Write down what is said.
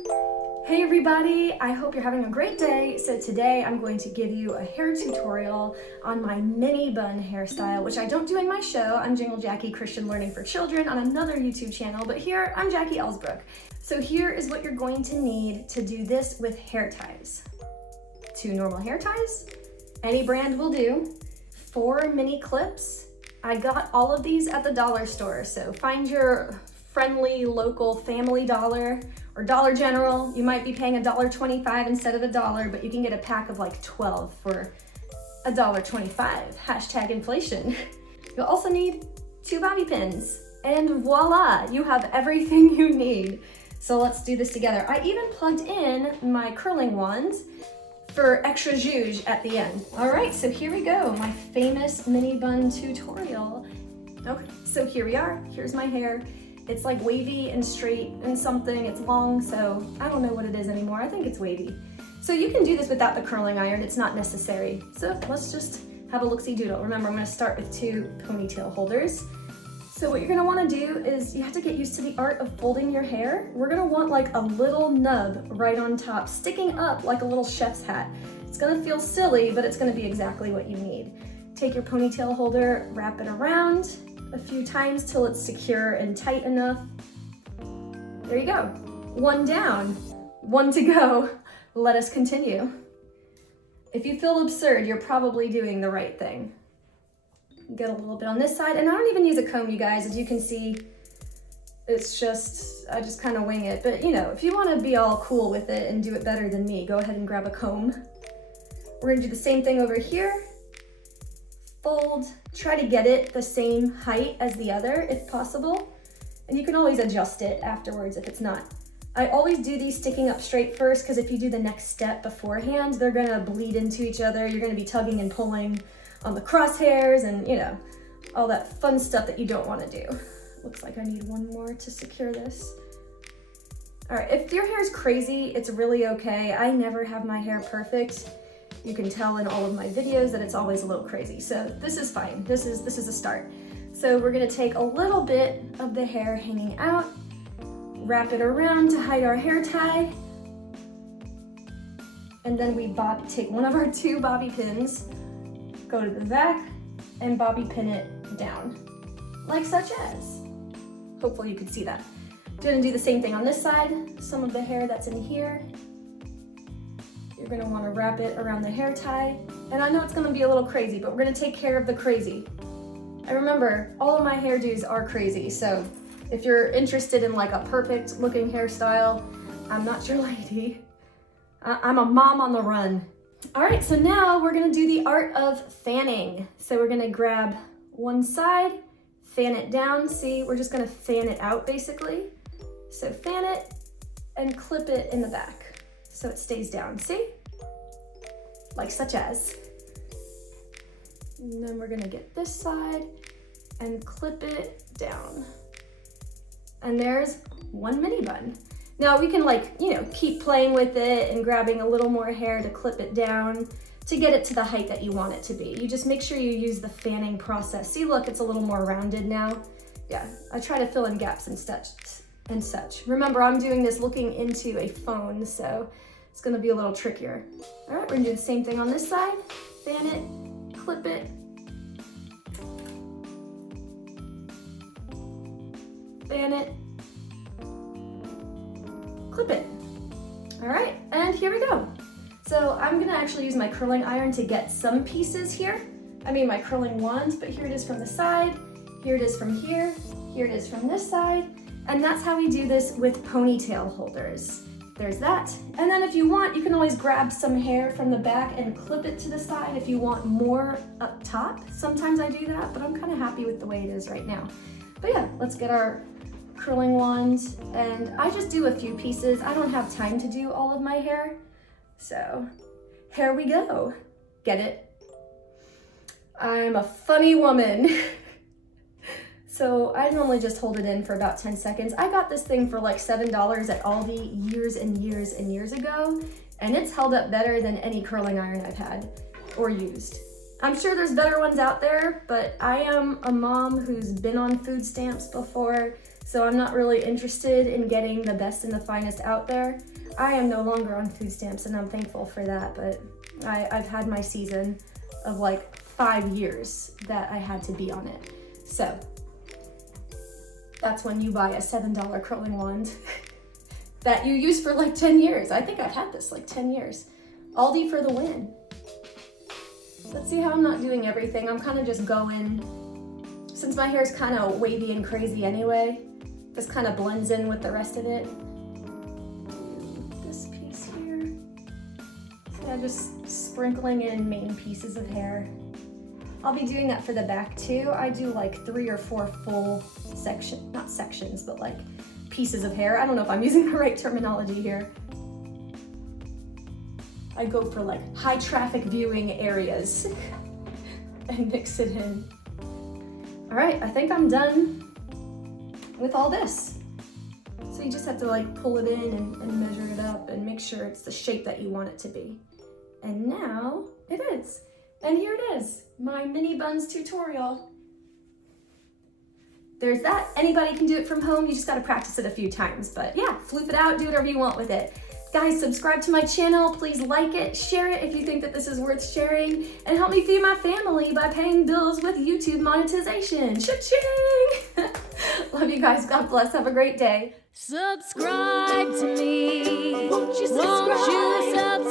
Hey everybody, I hope you're having a great day. So today I'm going to give you a hair tutorial on my mini bun hairstyle, which I don't do in my show. I'm Jacqui, Christian Learning for Children on another YouTube channel, but here I'm Jacqui Ellsbrook. So here is what you're going to need to do this with hair ties. 2 normal hair ties, any brand will do, 4 mini clips. I got all of these at the dollar store, so find your friendly local Family Dollar or Dollar General. You might be paying $1.25 instead of $1, but you can get a pack of like 12 for $1.25. Hashtag inflation. You'll also need 2 bobby pins, and voila, you have everything you need. So let's do this together. I even plugged in my curling wands for extra zhuzh at the end. All right, so here we go, my famous mini bun tutorial. Okay, so here we are. Here's my hair. It's like wavy and straight and something. It's long, so I don't know what it is anymore. I think it's wavy. So you can do this without the curling iron. It's not necessary. So let's just have a look-see doodle. Remember, I'm gonna start with 2 ponytail holders. So what you're gonna wanna do is you have to get used to the art of folding your hair. We're gonna want like a little nub right on top, sticking up like a little chef's hat. It's gonna feel silly, but it's gonna be exactly what you need. Take your ponytail holder, wrap it around a few times till it's secure and tight enough. There you go. 1 down, 1 to go. Let us continue. If you feel absurd, you're probably doing the right thing. Get a little bit on this side, and I don't even use a comb, you guys. As you can see, it's just, I just kind of wing it. But you know, if you want to be all cool with it and do it better than me, go ahead and grab a comb. We're gonna do the same thing over here. Fold, try to get it the same height as the other if possible. And you can always adjust it afterwards if it's not. I always do these sticking up straight first, because if you do the next step beforehand, they're gonna bleed into each other. You're gonna be tugging and pulling on the crosshairs and, you know, all that fun stuff that you don't want to do. Looks like I need 1 more to secure this. All right, if your hair is crazy, it's really okay. I never have my hair perfect. You can tell in all of my videos that it's always a little crazy. So this is fine. This is a start. So we're gonna take a little bit of the hair hanging out, wrap it around to hide our hair tie, and then we take one of our 2 bobby pins, go to the back, and bobby pin it down, like such as. Hopefully you can see that. Gonna do the same thing on this side. Some of the hair that's in here, you're gonna wanna wrap it around the hair tie. And I know it's gonna be a little crazy, but we're gonna take care of the crazy. And remember, all of my hairdos are crazy, so if you're interested in like a perfect looking hairstyle, I'm not your lady. I'm a mom on the run. All right, so now we're gonna do the art of fanning. So we're gonna grab one side, fan it down. See, we're just gonna fan it out basically. So fan it and clip it in the back so it stays down, see? Like such as. And then we're gonna get this side and clip it down. And there's 1 mini bun. Now we can keep playing with it and grabbing a little more hair to clip it down to get it to the height that you want it to be. You just make sure you use the fanning process. See, look, it's a little more rounded now. Yeah, I try to fill in gaps and such. Remember, I'm doing this looking into a phone, so it's gonna be a little trickier. All right, we're gonna do the same thing on this side. Fan it, clip it. Fan it, clip it. All right, and here we go. So I'm gonna actually use my curling iron to get some pieces here. I mean my curling wand, but here it is from the side, here it is from here it is from this side, and that's how we do this with ponytail holders. There's that. And then if you want, you can always grab some hair from the back and clip it to the side if you want more up top. Sometimes I do that, but I'm kind of happy with the way it is right now. But yeah, let's get our curling wand, and I just do a few pieces. I don't have time to do all of my hair, so here we go. Get it? I'm a funny woman. So I normally just hold it in for about 10 seconds. I got this thing for like $7 at Aldi years and years and years ago, and it's held up better than any curling iron I've had or used. I'm sure there's better ones out there, but I am a mom who's been on food stamps before, So I'm not really interested in getting the best and the finest out there. I am no longer on food stamps and I'm thankful for that, but I've had my season of like 5 years that I had to be on it. So that's when you buy a $7 curling wand that you use for like 10 years. I think I've had this like 10 years. Aldi for the win. Let's see how I'm not doing everything. I'm kind of just going, since my hair is kind of wavy and crazy anyway, this kind of blends in with the rest of it. This piece here. So I'm just sprinkling in main pieces of hair. I'll be doing that for the back too. I do like 3 or 4 full not sections, but like pieces of hair. I don't know if I'm using the right terminology here. I go for like high traffic viewing areas and mix it in. All right, I think I'm done with all this. So you just have to like pull it in and measure it up and make sure it's the shape that you want it to be. And now it is. And here it is, my Minnie Buns tutorial. There's that. Anybody can do it from home. You just gotta practice it a few times. But yeah, floof it out, do whatever you want with it. Guys, subscribe to my channel. Please like it, share it if you think that this is worth sharing, and help me feed my family by paying bills with YouTube monetization. Cha-ching! Love you guys. God bless. Have a great day. Subscribe to me. Won't you subscribe?